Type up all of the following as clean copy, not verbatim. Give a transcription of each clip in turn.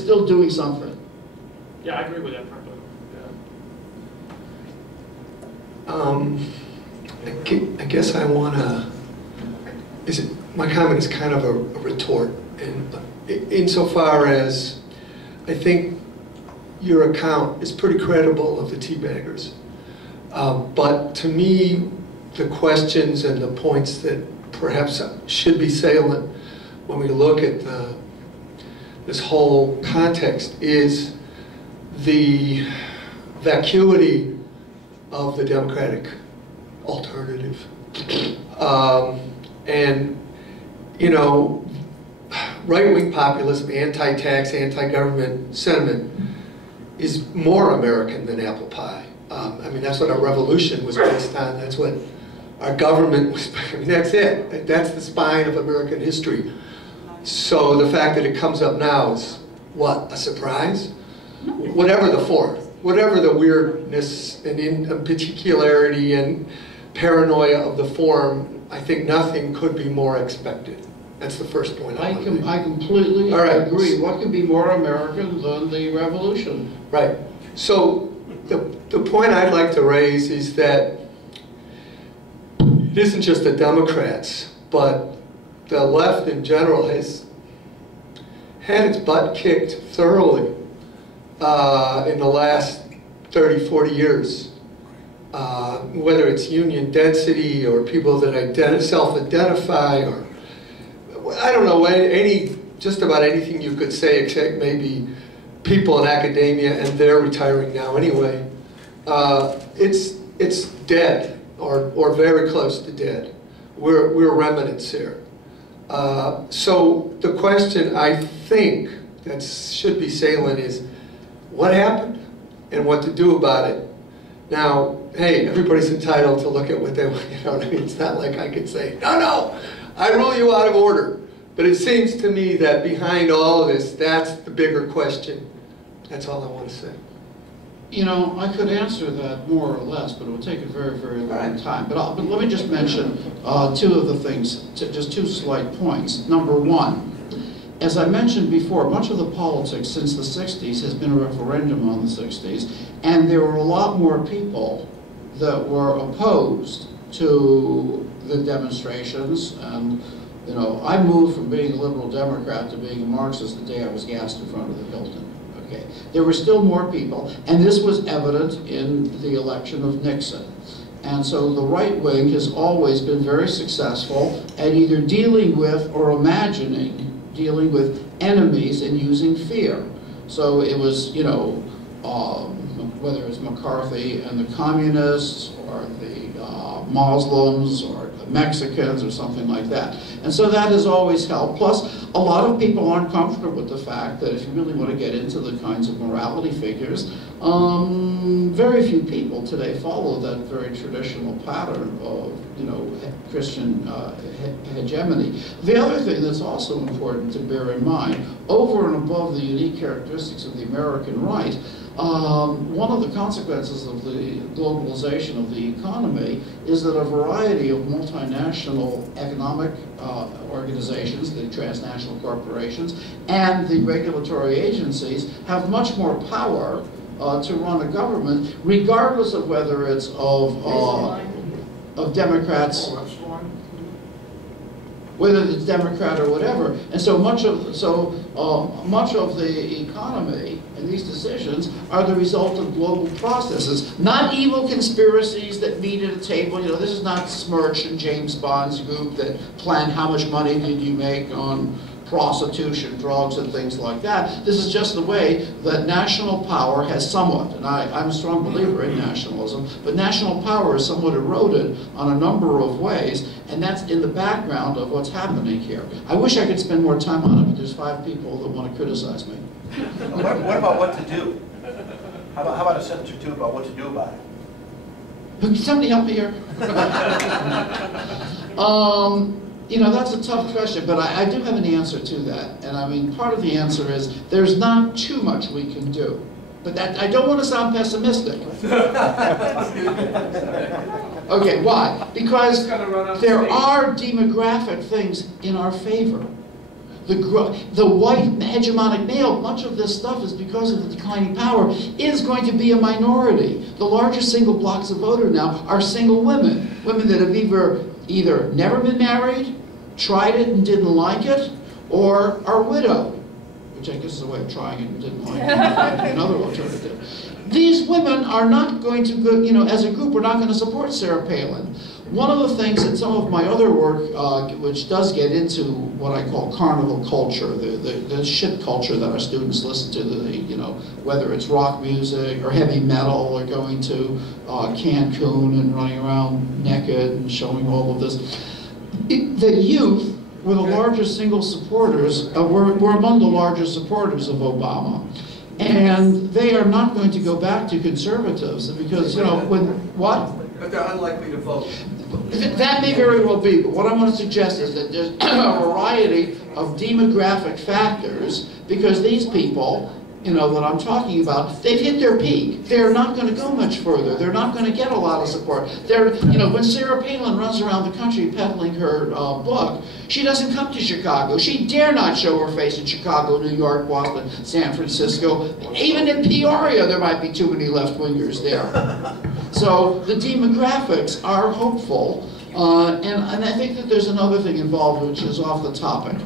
still doing something. Yeah, I agree with that, frankly. I guess I want to, my comment is kind of a retort, and insofar as I think your account is pretty credible of the teabaggers. But to me, the questions and the points that perhaps should be salient when we look at this whole context is the vacuity of the Democratic alternative. And, you know, right-wing populism, anti-tax, anti-government sentiment is more American than apple pie. I mean, that's what our revolution was based on. That's what our government was, I mean, that's it. That's the spine of American history. So the fact that it comes up now is, what, a surprise? Whatever the form, whatever the weirdness and particularity and paranoia of the form, I think nothing could be more expected. That's the first point I want to make. I completely agree. What could be more American than the revolution? Right. So the point I'd like to raise is that it isn't just the Democrats, but the left in general has had its butt kicked thoroughly in the last 30, 40 years. Whether it's union density or people that self-identify, or I don't know, just about anything you could say, except maybe people in academia, and they're retiring now anyway. It's dead, or very close to dead. We're remnants here. So the question I think that should be salient is what happened and what to do about it. Now, hey, everybody's entitled to look at what they want, you know what I mean? It's not like I could say, no, I rule you out of order. But it seems to me that behind all of this, that's the bigger question. That's all I want to say. You know, I could answer that more or less, but it would take a very, very long time. But let me just mention two of the things, just two slight points. Number one, as I mentioned before, much of the politics since the 60s has been a referendum on the 60s, and there were a lot more people that were opposed to the demonstrations. And, you know, I moved from being a liberal Democrat to being a Marxist the day I was gassed in front of the Hilton. Okay. There were still more people, and this was evident in the election of Nixon. And so the right wing has always been very successful at either dealing with or imagining dealing with enemies and using fear. So it was, you know, whether it's McCarthy and the communists, or the Muslims, or the Mexicans, or something like that. And so that has always helped. Plus, a lot of people aren't comfortable with the fact that if you really want to get into the kinds of morality figures, very few people today follow that very traditional pattern of, you know, Christian hegemony. The other thing that's also important to bear in mind, over and above the unique characteristics of the American right, one of the consequences of the globalization of the economy is that a variety of multinational economic organizations, the transnational corporations, and the regulatory agencies have much more power to run a government, regardless of whether it's of Democrats, whether it's Democrat or whatever. And so much of the economy and these decisions are the result of global processes, not evil conspiracies that meet at a table. You know, this is not Smirch and James Bond's group that planned how much money did you make on prostitution, drugs, and things like that. This is just the way that national power has somewhat, and I'm a strong believer in nationalism, but national power is somewhat eroded on a number of ways, and that's in the background of what's happening here. I wish I could spend more time on it, but there's 5 people that want to criticize me. What about what to do? How about a sentence or two about what to do about it? Can somebody help me here? You know, that's a tough question, but I do have an answer to that. And I mean, part of the answer is there's not too much we can do. But that, I don't want to sound pessimistic. Okay, why? Because there are demographic things in our favor. the white hegemonic male, much of this stuff is because of the declining power, is going to be a minority. The largest single blocks of voter now are single women. Women that have either never been married, tried it and didn't like it, or are widowed, which I guess is a way of trying it and didn't like it, another alternative. These women are not going to go, as a group, we're not going to support Sarah Palin. One of the things that some of my other work, which does get into what I call carnival culture, the shit culture that our students listen to, whether it's rock music or heavy metal or going to Cancun and running around naked and showing all of this. The youth were the largest single supporters, were among the largest supporters of Obama. And they are not going to go back to conservatives because, what? But they're unlikely to vote. That may very well be, but what I want to suggest is that there's a variety of demographic factors because these people, that I'm talking about, they've hit their peak. They're not going to go much further. They're not going to get a lot of support. When Sarah Palin runs around the country peddling her book, she doesn't come to Chicago. She dare not show her face in Chicago, New York, Boston, San Francisco. Even in Peoria, there might be too many left-wingers there. So the demographics are hopeful, and I think that there's another thing involved which is off the topic.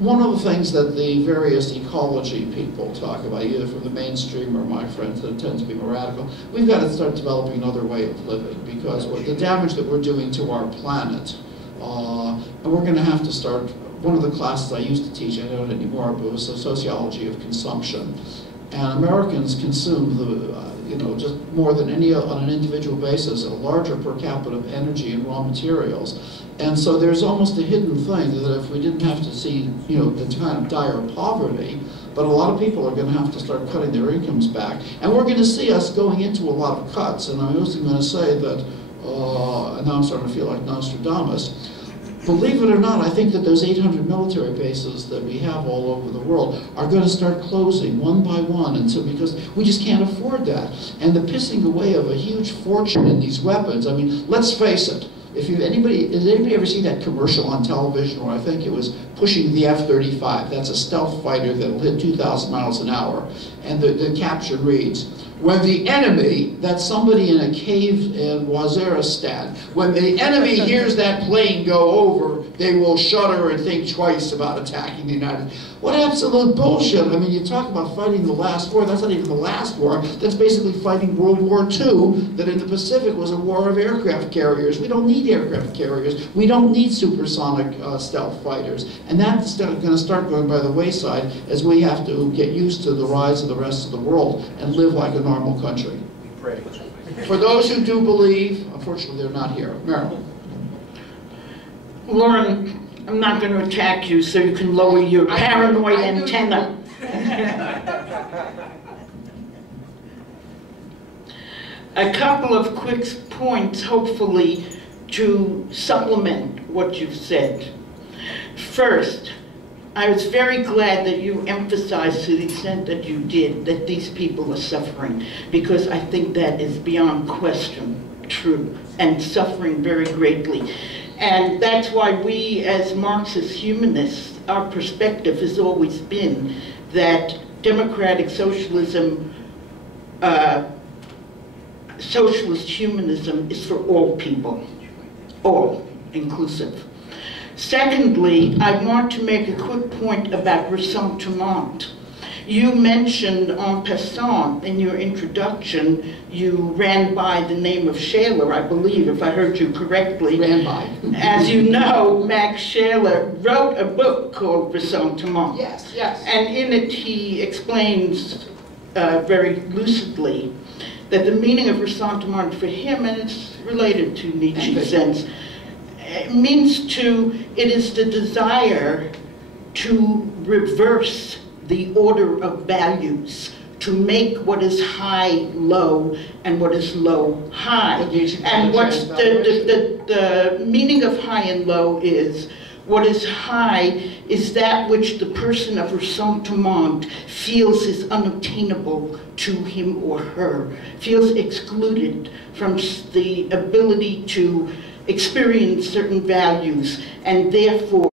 One of the things that the various ecology people talk about, either from the mainstream or my friends that tend to be more radical, we've got to start developing another way of living because the damage that we're doing to our planet, and we're going to have to start, one of the classes I used to teach, I don't anymore, but it was the sociology of consumption. And Americans consume just more than any on an individual basis, a larger per capita of energy and raw materials. And so there's almost a hidden thing that if we didn't have to see, the kind of dire poverty, but a lot of people are going to have to start cutting their incomes back. And we're going to see us going into a lot of cuts. And I'm also going to say that, and now I'm starting to feel like Nostradamus, believe it or not, I think that those 800 military bases that we have all over the world are going to start closing one by one, and so because we just can't afford that. And the pissing away of a huge fortune in these weapons, I mean, let's face it, has anybody ever seen that commercial on television where I think it was pushing the F-35? That's a stealth fighter that'll hit 2,000 miles an hour. And the caption reads, when the enemy, that's somebody in a cave in Waziristan, when the enemy hears that plane go over, they will shudder and think twice about attacking the United States. What absolute bullshit. I mean, you talk about fighting the last war, that's not even the last war, that's basically fighting World War II, that in the Pacific was a war of aircraft carriers. We don't need aircraft carriers. We don't need supersonic stealth fighters. And that's going to start going by the wayside as we have to get used to the rise of the rest of the world and live like a normal country. For those who do believe, unfortunately they're not here. Marilyn. Lauren, I'm not going to attack you so you can lower your paranoid antenna. A couple of quick points, hopefully, to supplement what you've said. First, I was very glad that you emphasized to the extent that you did that these people are suffering, because I think that is beyond question true and suffering very greatly. And that's why we as Marxist humanists, our perspective has always been that democratic socialism, socialist humanism is for all people, all inclusive. Secondly, I want to make a quick point about ressentiment. You mentioned en passant in your introduction, you ran by the name of Shaler, I believe, if I heard you correctly. Ran by. As you know, Max Shaler wrote a book called Ressentiment. Yes, yes. And in it he explains very lucidly that the meaning of ressentiment for him, and it's related to Nietzsche's sense, it is the desire to reverse the order of values, to make what is high low and what is low high. And what's the meaning of high and low is, what is high is that which the person of ressentiment feels is unobtainable to him or her, feels excluded from the ability to experience certain values, and therefore